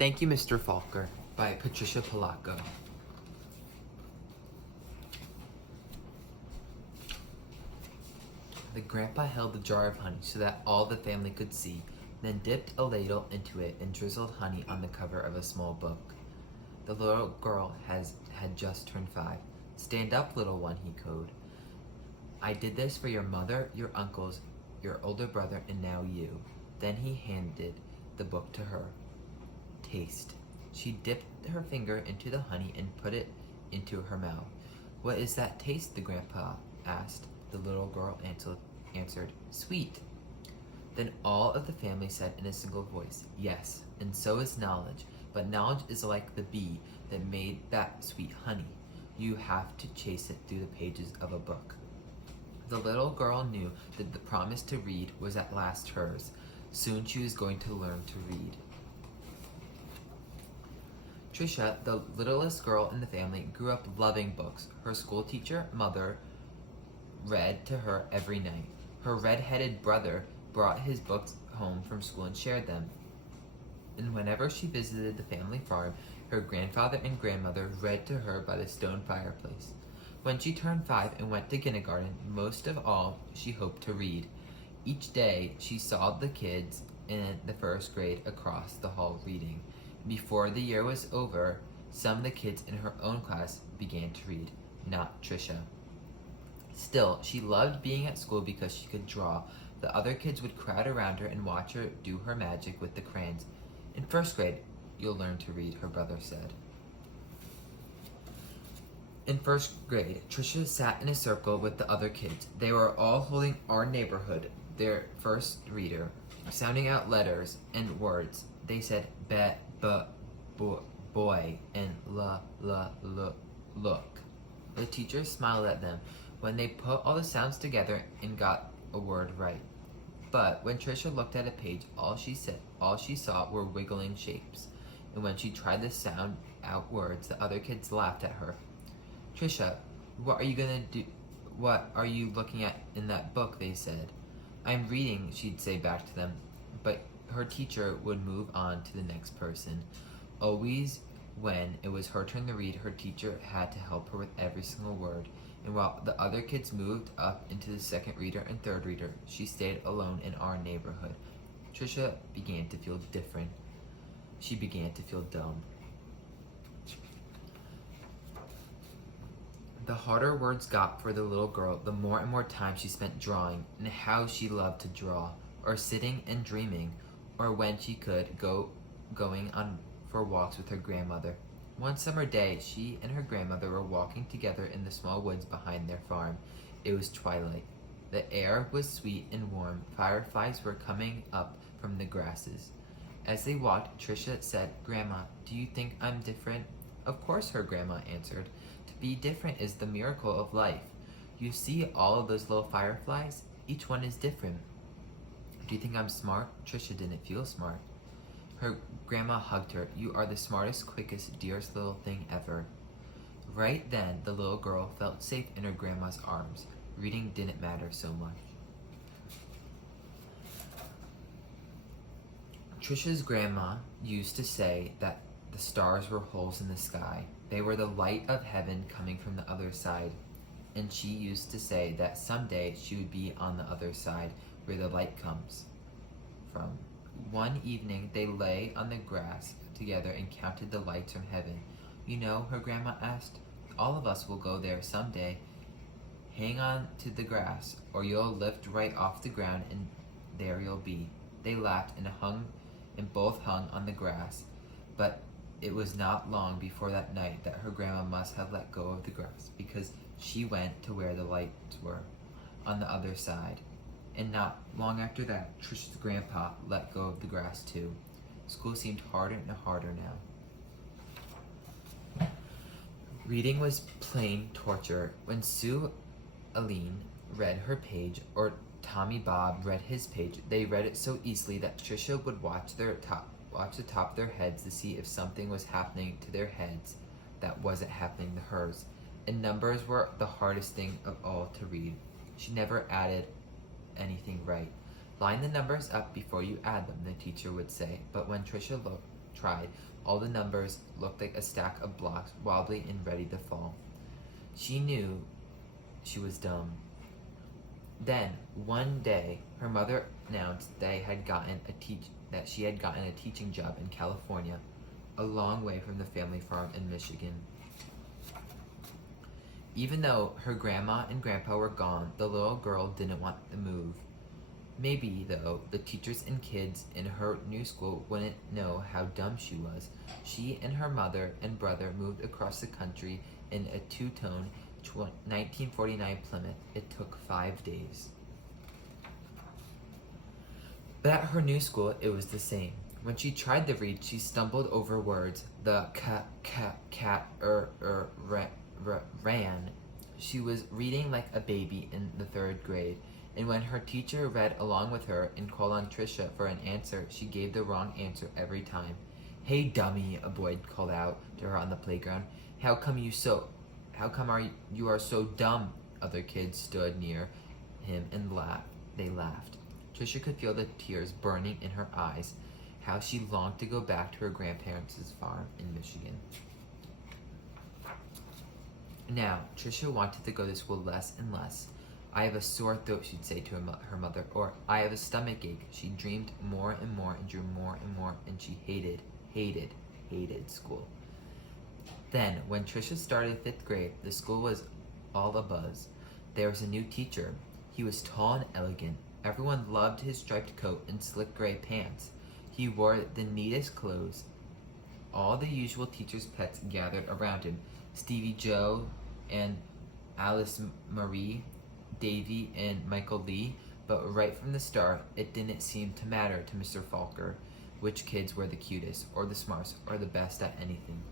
Thank You, Mr. Falker by Patricia Polacco. The grandpa held the jar of honey so that all the family could see, then dipped a ladle into it and drizzled honey on the cover of a small book. The little girl had just turned 5. "Stand up, little one," he cooed. "I did this for your mother, your uncles, your older brother, and now you." Then he handed the book to her. "Taste." She dipped her finger into the honey and put it into her mouth. "What is that taste?" the grandpa asked. The little girl answered, "Sweet." Then all of the family said in a single voice, "Yes, and so is knowledge. But knowledge is like the bee that made that sweet honey. You have to chase it through the pages of a book." The little girl knew that the promise to read was at last hers. Soon she was going to learn to read. Tricia, the littlest girl in the family, grew up loving books. Her school teacher, mother, read to her every night. Her red-headed brother brought his books home from school and shared them. And whenever she visited the family farm, her grandfather and grandmother read to her by the stone fireplace. When she turned 5 and went to kindergarten, most of all, she hoped to read. Each day, she saw the kids in the first grade across the hall reading. Before the year was over, some of the kids in her own class began to read, not Tricia. Still, she loved being at school because she could draw. The other kids would crowd around her and watch her do her magic with the crayons. "In first grade, you'll learn to read," her brother said. In first grade, Tricia sat in a circle with the other kids. They were all holding Our Neighborhood, their first reader, sounding out letters and words. They said bet, but, boy, and look. The teacher smiled at them when they put all the sounds together and got a word right. But when Tricia looked at a page, all she saw were wiggling shapes. And when she tried to sound out words, the other kids laughed at her. "Tricia, what are you looking at in that book?" they said. "I'm reading," she'd say back to them. But her teacher would move on to the next person. Always when it was her turn to read, her teacher had to help her with every single word. And while the other kids moved up into the second reader and third reader, she stayed alone in Our Neighborhood. Tricia began to feel different. She began to feel dumb. The harder words got for the little girl, the more and more time she spent drawing, and how she loved to draw, or sitting and dreaming, or when she could going on for walks with her grandmother. One summer day, she and her grandmother were walking together in the small woods behind their farm. It was twilight. The air was sweet and warm. Fireflies were coming up from the grasses. As they walked, Tricia said, "Grandma, do you think I'm different?" "Of course," her grandma answered. "To be different is the miracle of life. You see all of those little fireflies? Each one is different." "Do you think I'm smart?" Tricia didn't feel smart. Her grandma hugged her. "You are the smartest, quickest, dearest little thing ever." Right then, the little girl felt safe in her grandma's arms. Reading didn't matter so much. Tricia's grandma used to say that the stars were holes in the sky. They were the light of heaven coming from the other side. And she used to say that someday she would be on the other side where the light comes from. One evening, they lay on the grass together and counted the lights from heaven. "You know," her grandma asked, "all of us will go there someday. Hang on to the grass, or you'll lift right off the ground and there you'll be." They laughed and both hung on the grass. But it was not long before that night that her grandma must have let go of the grass, because she went to where the lights were, on the other side. And not long after that, Tricia's grandpa let go of the grass too. School seemed harder and harder now. Reading was plain torture. When Sue Aline read her page, or Tommy Bob read his page, they read it so easily that Tricia would watch the top of their heads to see if something was happening to their heads that wasn't happening to hers. And numbers were the hardest thing of all to read. She never added anything right. "Line the numbers up before you add them," the teacher would say. But when Tricia tried. All the numbers looked like a stack of blocks, wobbly and ready to fall. She knew she was dumb. Then, one day, her mother announced that she had gotten a teaching job in California, a long way from the family farm in Michigan. Even though her grandma and grandpa were gone, the little girl didn't want to move. Maybe, though, the teachers and kids in her new school wouldn't know how dumb she was. She and her mother and brother moved across the country in a two-tone 1949 Plymouth. It took 5 days. But at her new school, it was the same. When she tried to read, she stumbled over words. The ran. She was reading like a baby in the 3rd grade. And when her teacher read along with her and called on Tricia for an answer, she gave the wrong answer every time. "Hey, dummy," a boy called out to her on the playground. How come you are so dumb?" Other kids stood near him and laughed. They laughed. Tricia could feel the tears burning in her eyes. How she longed to go back to her grandparents' farm in Michigan. Now, Tricia wanted to go to school less and less. "I have a sore throat," she'd say to her mother, or "I have a stomach ache." She dreamed more and more and drew more and more, and she hated school. Then, when Tricia started 5th grade, the school was all abuzz. There was a new teacher. He was tall and elegant. Everyone loved his striped coat and slick gray pants. He wore the neatest clothes. All the usual teachers' pets gathered around him. Stevie Joe and Alice Marie, Davy and Michael Lee, but right from the start, it didn't seem to matter to Mr. Falker which kids were the cutest, or the smartest, or the best at anything.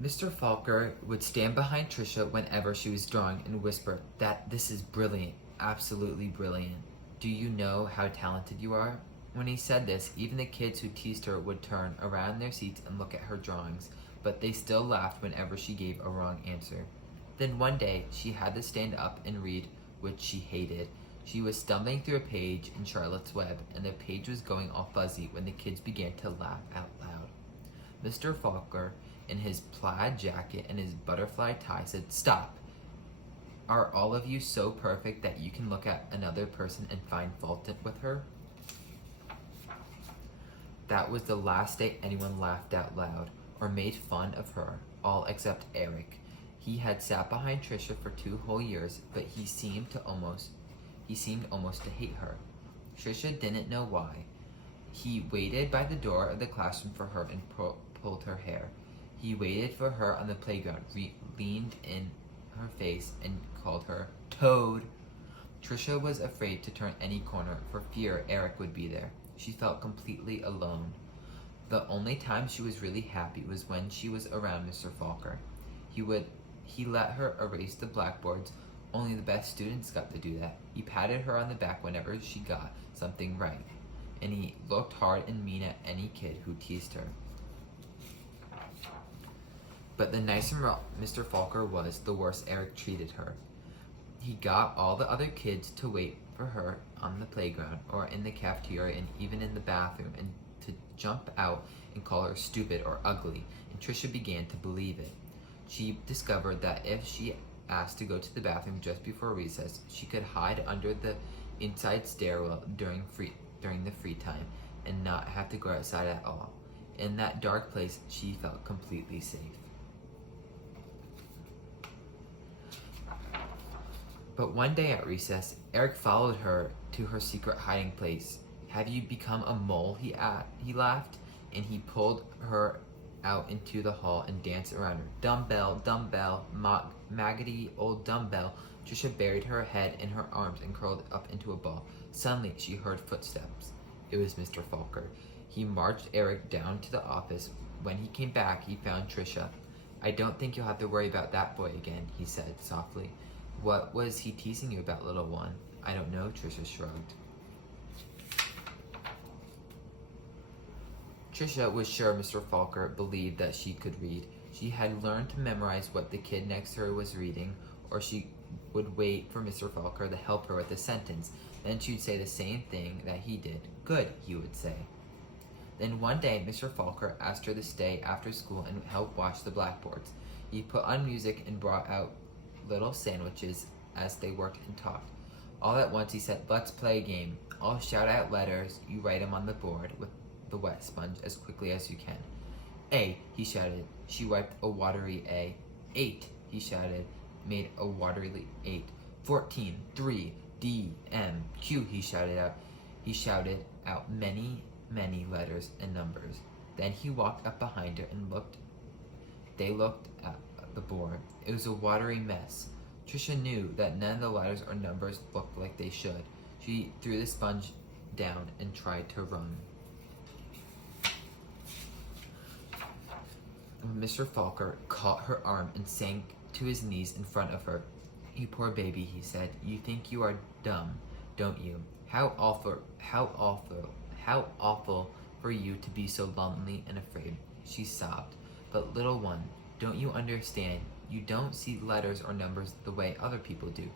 Mr. Falker would stand behind Tricia whenever she was drawing and whisper that "this is brilliant, absolutely brilliant. Do you know how talented you are?" When he said this, even the kids who teased her would turn around in their seats and look at her drawings, but they still laughed whenever she gave a wrong answer. Then one day, she had to stand up and read, which she hated. She was stumbling through a page in Charlotte's Web, and the page was going all fuzzy when the kids began to laugh out loud. Mr. Falker, in his plaid jacket and his butterfly tie, said, "Stop! Are all of you so perfect that you can look at another person and find fault with her?" That was the last day anyone laughed out loud or made fun of her, all except Eric. He had sat behind Tricia for 2 whole years, but he seemed almost to hate her. Tricia didn't know why. He waited by the door of the classroom for her and pulled her hair. He waited for her on the playground, leaned in her face, and called her Toad. Tricia was afraid to turn any corner for fear Eric would be there. She felt completely alone. The only time she was really happy was when she was around Mr. Falker. He let her erase the blackboards. Only the best students got to do that. He patted her on the back whenever she got something right, and he looked hard and mean at any kid who teased her. But the nicer Mr. Falker was, the worse Eric treated her. He got all the other kids to wait for her on the playground or in the cafeteria and even in the bathroom, and to jump out and call her stupid or ugly, and Tricia began to believe it. She discovered that if she asked to go to the bathroom just before recess, she could hide under the inside stairwell during the free time and not have to go outside at all. In that dark place, she felt completely safe. But one day at recess, Eric followed her to her secret hiding place. "Have you become a mole?" he laughed, and he pulled her out into the hall and danced around her. "Dumbbell, dumbbell, maggoty old dumbbell." Tricia buried her head in her arms and curled up into a ball. Suddenly, she heard footsteps. It was Mr. Falker. He marched Eric down to the office. When he came back, he found Tricia. "I don't think you'll have to worry about that boy again," he said softly. "What was he teasing you about, little one?" "I don't know," Tricia shrugged. Tricia was sure Mr. Falker believed that she could read. She had learned to memorize what the kid next to her was reading, or she would wait for Mr. Falker to help her with a sentence. Then she would say the same thing that he did. Good, he would say. Then one day, Mr. Falker asked her to stay after school and help wash the blackboards. He put on music and brought out little sandwiches as they worked and talked. All at once he said, "Let's play a game. I'll shout out letters. You write them on the board with the wet sponge as quickly as you can." "A," he shouted. She wiped a watery A. 8, he shouted, made a watery 8. 14, 3, D, M, Q, he shouted out. He shouted out many, many letters and numbers. Then he walked up behind her and They looked at the board. It was a watery mess. Trisha knew that none of the letters or numbers looked like they should. She threw the sponge down and tried to run. Mr. Falker caught her arm and sank to his knees in front of her. "You poor baby," he said. "You think you are dumb, don't you? How awful for you to be so lonely and afraid." She sobbed. "But little one, don't you understand? You don't see letters or numbers the way other people do.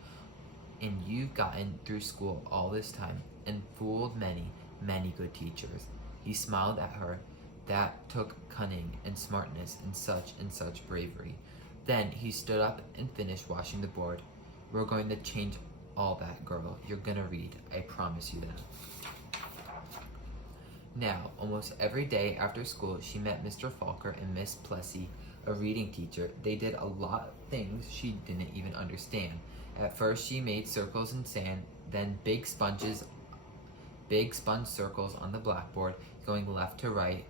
And you've gotten through school all this time and fooled many, many good teachers." He smiled at her. That took cunning and smartness and such bravery. Then he stood up and finished washing the board. "We're going to change all that, girl. You're gonna read. I promise you that." Now, almost every day after school, she met Mr. Falker and Miss Plessy, a reading teacher. They did a lot of things she didn't even understand. At first, she made circles in sand, then big sponge circles on the blackboard, going left to right.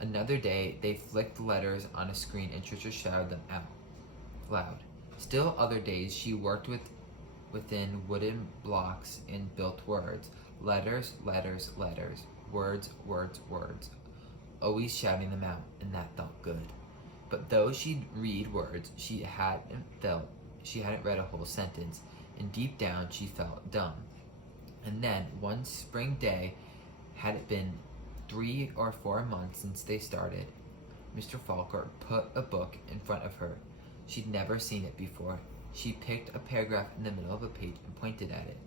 Another day, they flicked letters on a screen and Trisha shouted them out loud. Still other days, she worked within wooden blocks and built words. Letters, letters, letters. Words, words, words. Always shouting them out, and that felt good. But though she'd read words, she hadn't read a whole sentence, and deep down she felt dumb. And then, one spring day, had it been 3 or 4 months since they started, Mr. Falker put a book in front of her. She'd never seen it before. She picked a paragraph in the middle of a page and pointed at it.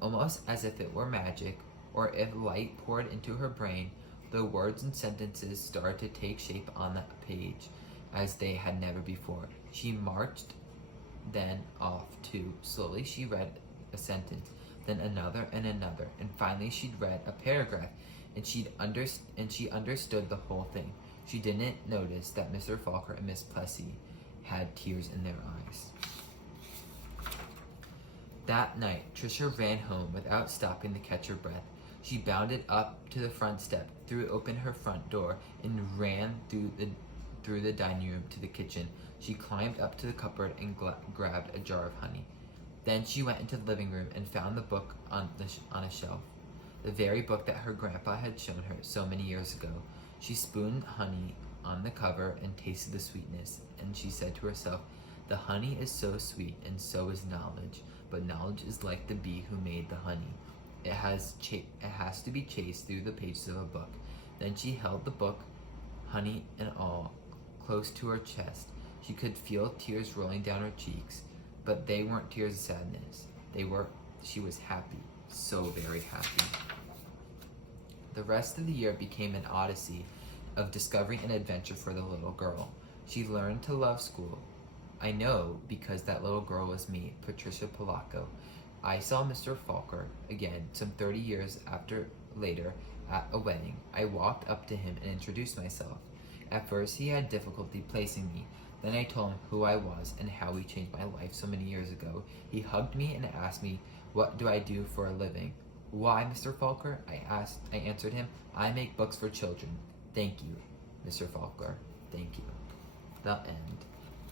Almost as if it were magic, or if light poured into her brain, the words and sentences started to take shape on that page as they had never before. She marched then off too. Slowly she read a sentence, then another and another, and finally she'd read a paragraph, and she understood the whole thing. She didn't notice that Mr. Falker and Miss Plessy had tears in their eyes. That night, Trisha ran home without stopping to catch her breath. She bounded up to the front step, threw open her front door, and ran through the dining room to the kitchen. She climbed up to the cupboard and grabbed a jar of honey. Then she went into the living room and found the book on a shelf, the very book that her grandpa had shown her so many years ago. She spooned honey on the cover and tasted the sweetness, and she said to herself, "The honey is so sweet, and so is knowledge, but knowledge is like the bee who made the honey. It has to be chased through the pages of a book." Then she held the book, honey and all, close to her chest. She could feel tears rolling down her cheeks, but they weren't tears of sadness. She was happy, so very happy. The rest of the year became an odyssey of discovery and adventure for the little girl. She learned to love school. I know because that little girl was me, Patricia Polacco. I saw Mr. Falker again some 30 years later at a wedding. I walked up to him and introduced myself. At first he had difficulty placing me. Then I told him who I was and how he changed my life so many years ago. He hugged me and asked me, "What do I do for a living?" "Why, Mr. Falker?" I answered him, "I make books for children." "Thank you, Mr. Falker. Thank you." The end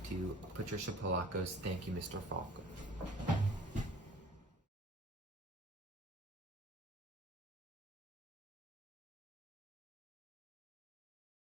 to Patricia Polacco's Thank You, Mr. Falker.